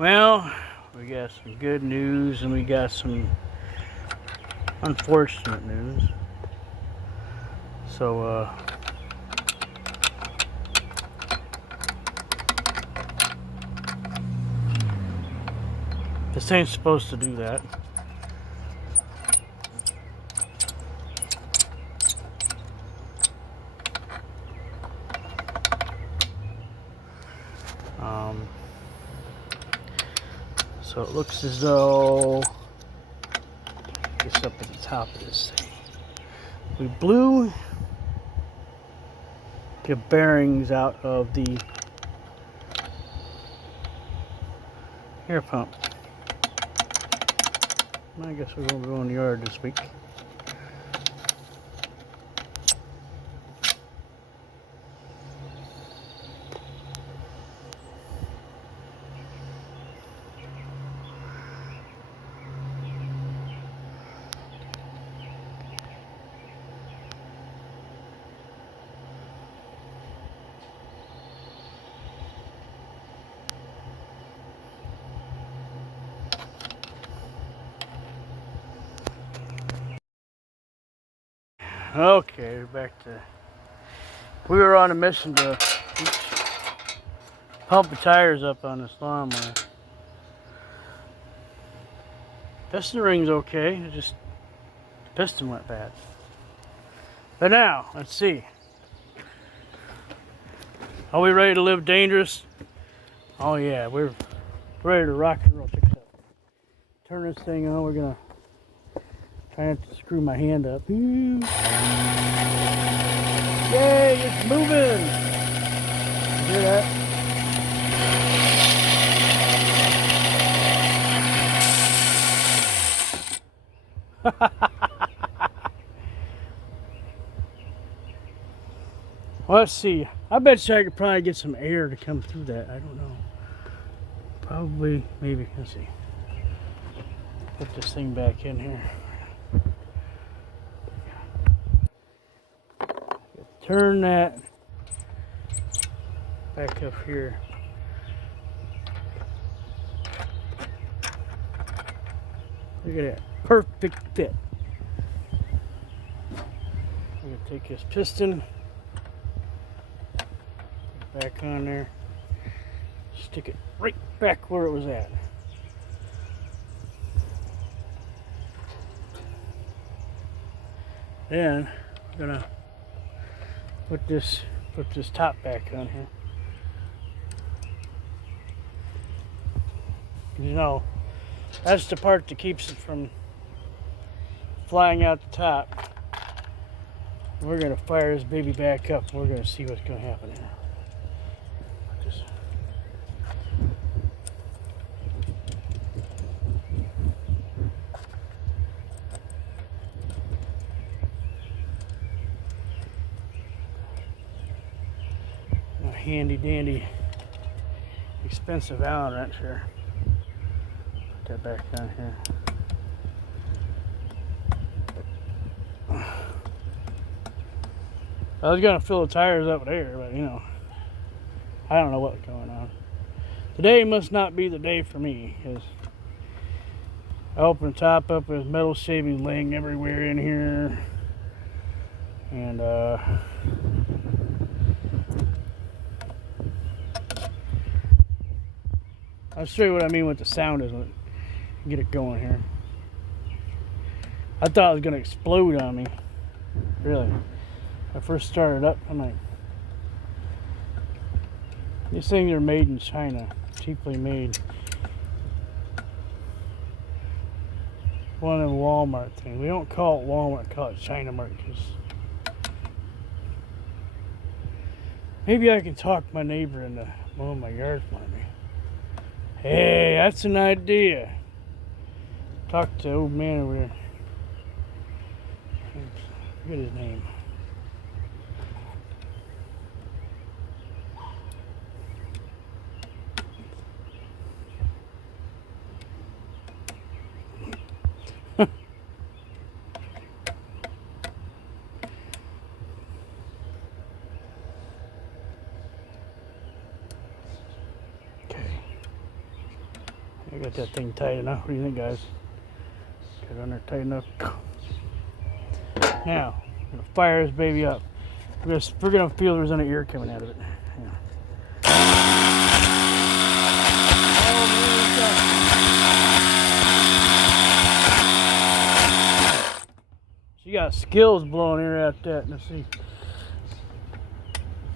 Well, we got some good news and we got some unfortunate news. So, this ain't supposed to do that. So it looks as though it's up at the top of this thing. We blew the bearings out of the air pump. I guess we're going to go in the yard this week. Okay, we're back to. We were on a mission to pump the tires up on this lawnmower. Piston ring's okay, it just the piston went bad. But now, let's see. Are we ready to live dangerous? Oh yeah, we're ready to rock and roll. Check this out. Turn this thing on, we're gonna try not to screw my hand up. Yay, it's moving! You hear that? Well, let's see. I bet you I could probably get some air to come through that. I don't know. Probably, maybe. Let's see. Put this thing back in here. Turn that back up here. Look at that. Perfect fit. I'm going to take this piston back on there. Stick it right back where it was at. Then I'm going to put this top back on here. You know, that's the part that keeps it from flying out the top. We're going to fire this baby back up and we're going to see what's going to happen here. Just a handy dandy expensive Allen wrench here. Put that back down here. I was gonna fill the tires up with air, but you know, I don't know what's going on. Today must not be the day for me, because I opened the top up with metal shavings laying everywhere in here, and I'll show you what I mean with the sound is. Get it going here. I thought it was gonna explode on me. Really. When I first started up, I'm like, these things are made in China, cheaply made. One of them Walmart thing. We don't call it Walmart, we call it China Mart. Maybe I can talk my neighbor into mowing my yard for me. Hey, that's an idea. Talk to the old man over there. I forget his name. I got that thing tight enough. What do you think, guys? Got it on there tight enough. Now, I'm gonna fire this baby up. We're gonna feel there's any air coming out of it. Yeah. She got skills blowing air out that. Let's see.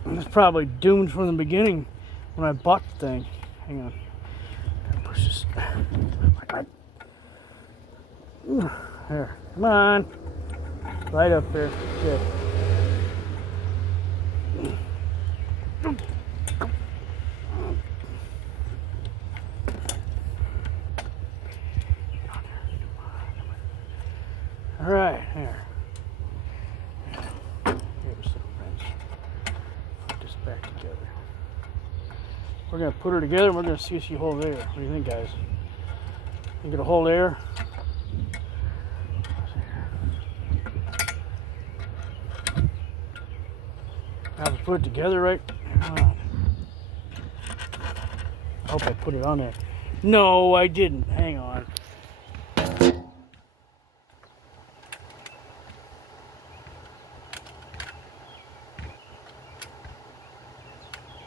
It's probably doomed from the beginning when I bought the thing. Hang on. Push this. There. Come on. Right up there. Good. All right, here. Here's some wrench. Put this back together. We're gonna put her together and we're gonna see if she holds air. What do you think, guys? You gonna hold air? Now to put it together right. Come on. I hope I put it on there. No, I didn't. Hang on.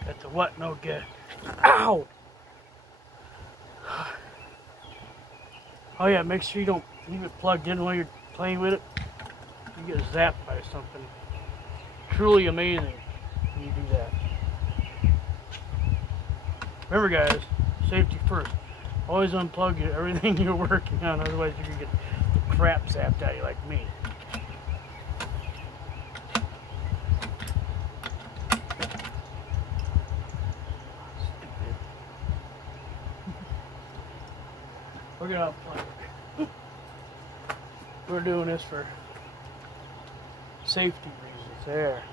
That's a what? No good. Ow! Oh yeah, make sure you don't leave it plugged in while you're playing with it. You get zapped by something truly amazing when you do that. Remember, guys, safety first. Always unplug everything you're working on, otherwise you're gonna get the crap zapped out of you like me. We're gonna unplug it. We're doing this for safety reasons. There.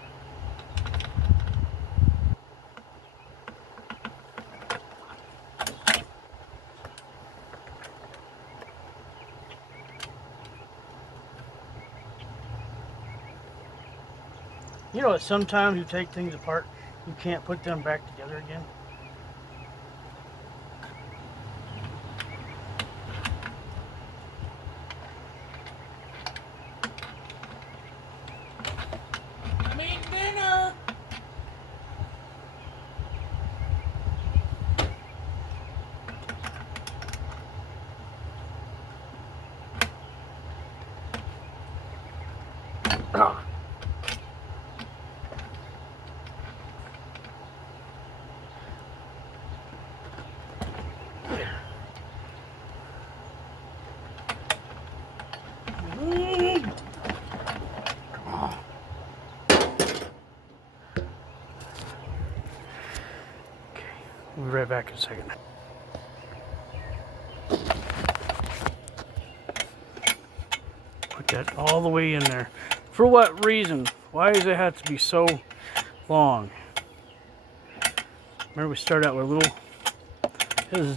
You know, sometimes you take things apart, you can't put them back together again. Make dinner! We'll be right back in a second. Put that all the way in there. For what reason? Why does it have to be so long? Remember, we started out with a little. This is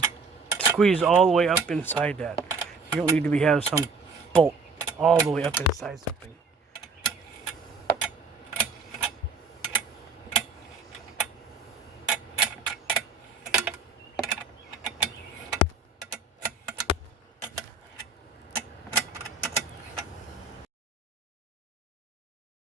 squeezed all the way up inside that. You don't need to be having some bolt all the way up inside something.